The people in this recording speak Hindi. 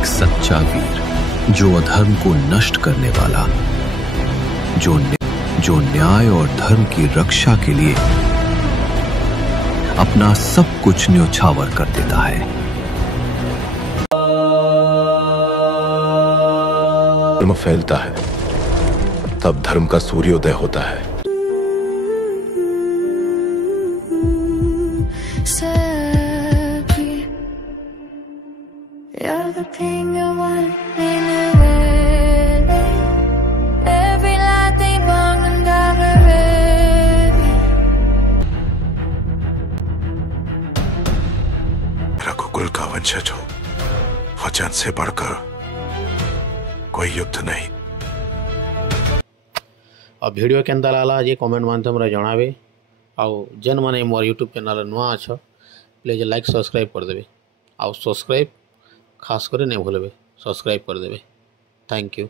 एक सच्चा वीर जो अधर्म को नष्ट करने वाला, जो न्याय और धर्म की रक्षा के लिए अपना सब कुछ न्योछावर कर देता है। धर्म फैलता है तब धर्म का सूर्योदय होता है। रघुकुल का वंशज हो, वचन से बढ़कर कोई युद्ध नहीं। और वीडियो के अंदर आला ये कमेंट माध्यम जनावे आउ जेन माने मोर यूट्यूब चैनल नुआ अच्छ प्लीज लाइक सब्सक्राइब कर देवे आउ सब्सक्राइब खास करे नहीं भूलबे सब्सक्राइब कर देवे। Thank you.